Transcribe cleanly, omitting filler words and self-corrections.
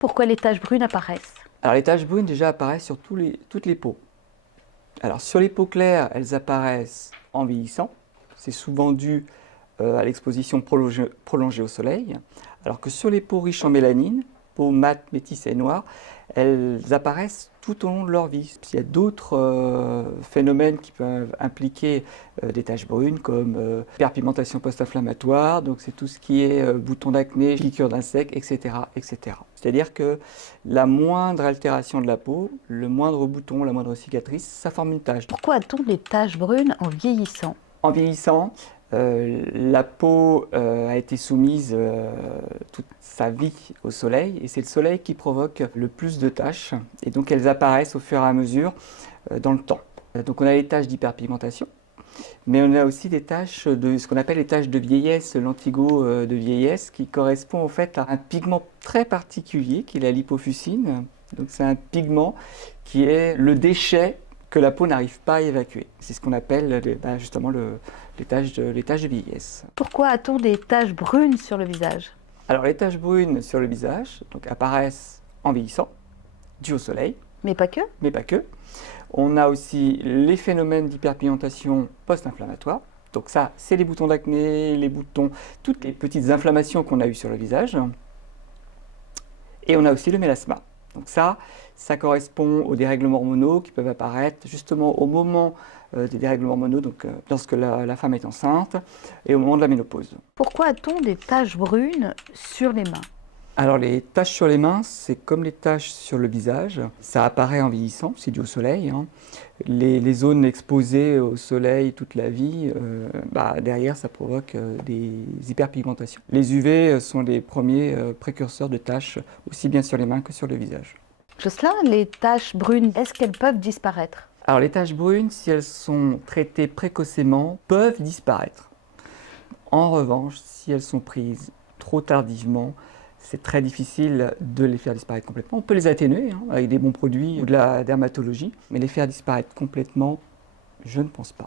Pourquoi les taches brunes apparaissent? Alors les taches brunes déjà apparaissent sur toutes les peaux. Alors sur les peaux claires, elles apparaissent en vieillissant. C'est souvent dû à l'exposition prolongée au soleil. Alors que sur les peaux riches en mélanine, peaux mates, métisses et noires, elles apparaissent tout au long de leur vie. Il y a d'autres phénomènes qui peuvent impliquer des taches brunes comme hyperpigmentation post-inflammatoire, donc c'est tout ce qui est boutons d'acné, piqûres d'insectes, etc., etc. C'est-à-dire que la moindre altération de la peau, le moindre bouton, la moindre cicatrice, ça forme une tache. Pourquoi a-t-on des taches brunes en vieillissant? En vieillissant, la peau a été soumise toute sa vie au soleil et c'est le soleil qui provoque le plus de taches et donc elles apparaissent au fur et à mesure dans le temps. Donc on a les taches d'hyperpigmentation, mais on a aussi des taches de ce qu'on appelle les taches de vieillesse, l'antigo de vieillesse, qui correspond en fait à un pigment très particulier qui est la lipofuscine. Donc c'est un pigment qui est le déchet que la peau n'arrive pas à évacuer. C'est ce qu'on appelle justement les taches de vieillesse. Pourquoi a-t-on des taches brunes sur le visage? Alors les taches brunes sur le visage donc, apparaissent en vieillissant, dues au soleil, Mais pas que. mais pas que. On a aussi les phénomènes d'hyperpigmentation post-inflammatoire. Donc ça, c'est les boutons d'acné, les boutons, toutes les petites inflammations qu'on a eues sur le visage. Et on a aussi le mélasma. Donc ça correspond aux dérèglements hormonaux qui peuvent apparaître justement au moment des dérèglements hormonaux, donc lorsque la femme est enceinte et au moment de la ménopause. Pourquoi a-t-on des taches brunes sur les mains? Alors les taches sur les mains, c'est comme les taches sur le visage. Ça apparaît en vieillissant, c'est dû au soleil, hein. Les zones exposées au soleil toute la vie, derrière ça provoque des hyperpigmentations. Les UV sont les premiers précurseurs de taches, aussi bien sur les mains que sur le visage. Jocelyn, les taches brunes, est-ce qu'elles peuvent disparaître? Alors les taches brunes, si elles sont traitées précocement, peuvent disparaître. En revanche, si elles sont prises trop tardivement, c'est très difficile de les faire disparaître complètement. On peut les atténuer avec des bons produits ou de la dermatologie, mais les faire disparaître complètement, je ne pense pas.